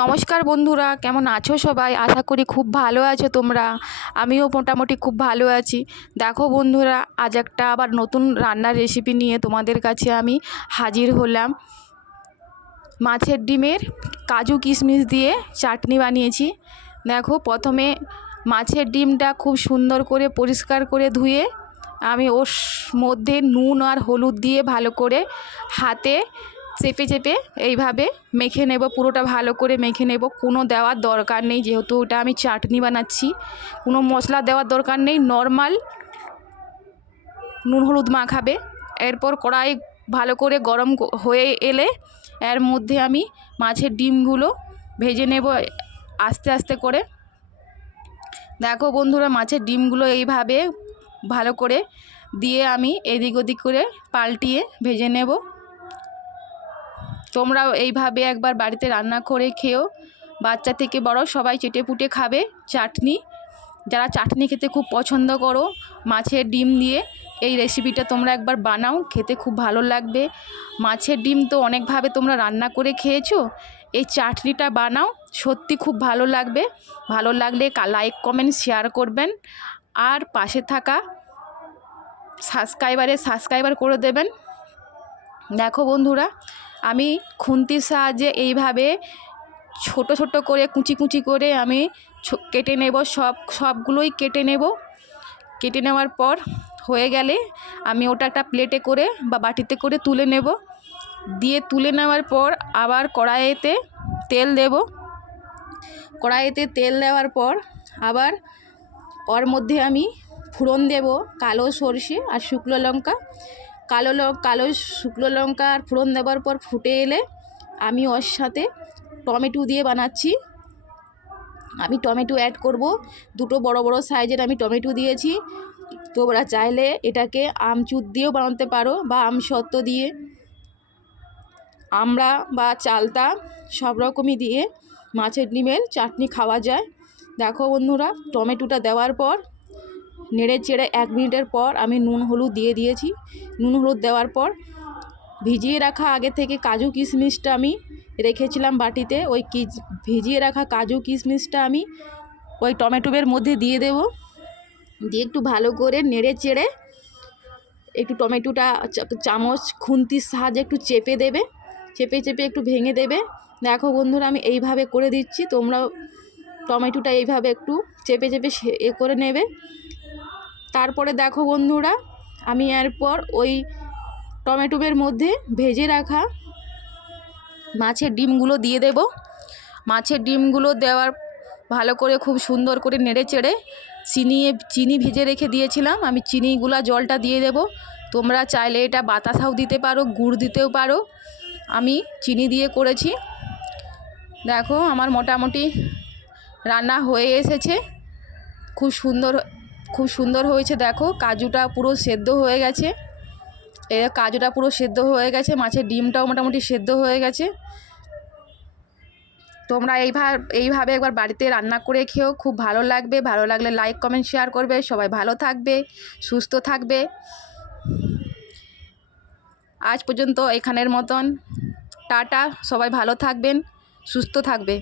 নমস্কার বন্ধুরা, কেমন আছো সবাই? আশা করি খুব ভালো আছো তোমরা। আমিও মোটামুটি খুব ভালো আছি। দেখো বন্ধুরা, আজ একটা আবার নতুন রান্নার রেসিপি নিয়ে তোমাদের কাছে আমি হাজির হলাম। মাছের ডিমের কাজু কিশমিশ দিয়ে চাটনি বানিয়েছি। দেখো, প্রথমে মাছের ডিমটা খুব সুন্দর করে পরিষ্কার করে ধুয়ে আমি ওর মধ্যে নুন আর হলুদ দিয়ে ভালো করে হাতে চেপে চেপে এইভাবে মেখে নেব। পুরোটা ভালো করে মেখে নেব, কোনো দেওয়ার দরকার নেই, যেহেতু ওটা আমি চাটনি বানাচ্ছি। কোনো মশলা দেওয়ার দরকার নেই, নর্মাল নুন হলুদ মাখাবে। এরপর কড়াই ভালো করে গরম হয়ে এলে এর মধ্যে আমি মাছের ডিমগুলো ভেজে নেব আস্তে আস্তে করে। দেখো বন্ধুরা, মাছের ডিমগুলো এইভাবে ভালো করে দিয়ে আমি এদিক ওদিক করে পাল্টিয়ে ভেজে নেব। তোমরাও এইভাবে একবার বাড়িতে রান্না করে খেও, বাচ্চা থেকে বড় সবাই চেটেপুটে খাবে চাটনি। যারা চাটনি খেতে খুব পছন্দ করো মাছের ডিম দিয়ে, এই রেসিপিটা তোমরা একবার বানাও, খেতে খুব ভালো লাগবে। মাছের ডিম তো অনেকভাবে তোমরা রান্না করে খেয়েছো, এই চাটনিটা বানাও, সত্যি খুব ভালো লাগবে। ভালো লাগলে লাইক কমেন্ট শেয়ার করবেন, আর পাশে থাকা সাবস্ক্রাইবার করে দেবেন। দেখো বন্ধুরা, আমি খুন্তির সাহায্যে এইভাবে ছোট ছোট করে কুচি কুচি করে আমি কেটে নেব, সবগুলোই কেটে নেব। কেটে নেওয়ার পর হয়ে গেলে আমি ওটা একটা প্লেটে করে বা বাটিতে করে তুলে নেব। দিয়ে তুলে নেওয়ার পর আবার কড়াইতে তেল দেব। কড়াইতে তেল দেওয়ার পর আবার ওর মধ্যে আমি ফোড়ন দেব কালো সরষে আর শুকনো লঙ্কা। কালো শুকনো লঙ্কা আর ফোড়ন দেওয়ার পর ফুটে এলে আমি ওর সাথে টমেটো দিয়ে বানাচ্ছি। আমি টমেটো অ্যাড করব, দুটো বড় বড় সাইজের আমি টমেটো দিয়েছি। তোমরা চাইলে এটাকে আমচুর দিয়েও বানাতে পারো বা আমসত্ত্ব দিয়ে, আমড়া বা চালতা সব রকমই দিয়ে মাছের ডিমের চাটনি খাওয়া যায়। দেখো বন্ধুরা, টমেটোটা দেওয়ার পর নেড়ে চেড়ে 1 মিনিটের পর আমি নুন হলুদ দিয়ে দিয়েছি। নুন হলুদ দেওয়ার পর ভিজিয়ে রাখা আগে থেকে কাজু কিশমিশটা আমি রেখেছিলাম বাটিতে, ওই ভিজিয়ে রাখা কাজু কিশমিশটা আমি ওই টমেটোর মধ্যে দিয়ে দেব। দিয়ে একটু ভালো করে নেড়ে চেড়ে একটু টমেটোটা চামচ খুন্তির সাহায্যে একটু চেপে দেবে, চেপে চেপে একটু ভেঙে দেবে। দেখো বন্ধুরা, আমি এইভাবে করে দিচ্ছি, তোমরা টমেটোটা এইভাবে একটু চেপে চেপে করে নেবে। তারপরে দেখো বন্ধুরা, আমি এরপর ওই টমেটোর মধ্যে ভেজে রাখা মাছের ডিমগুলো দিয়ে দেব। মাছের ডিমগুলো দেওয়ার ভালো করে খুব সুন্দর করে নেড়ে চেড়ে চিনি ভেজে রেখে দিয়েছিলাম, আমি চিনিগুলা জলটা দিয়ে দেব। তোমরা চাইলে এটা বাতাসাও দিতে পারো, গুড় দিতেও পারো, আমি চিনি দিয়ে করেছি। দেখো আমার মোটামুটি রান্না হয়ে এসেছে, খুব সুন্দর হয়েছে। দেখো কাজুটা পুরো সেদ্ধ হয়ে গেছে, কাজুটা পুরো সেদ্ধ হয়ে গেছে, মাছের ডিমটাও মোটামুটি সেদ্ধ হয়ে গেছে। তোমরা এইভাবে একবার বাড়িতে রান্না করে খেও, খুব ভালো লাগবে। ভালো লাগলে লাইক কমেন্ট শেয়ার করবে। সবাই ভালো থাকবে, সুস্থ থাকবে। আজ পর্যন্ত এখানের মতন টাটা। সবাই ভালো থাকবেন, সুস্থ থাকবে।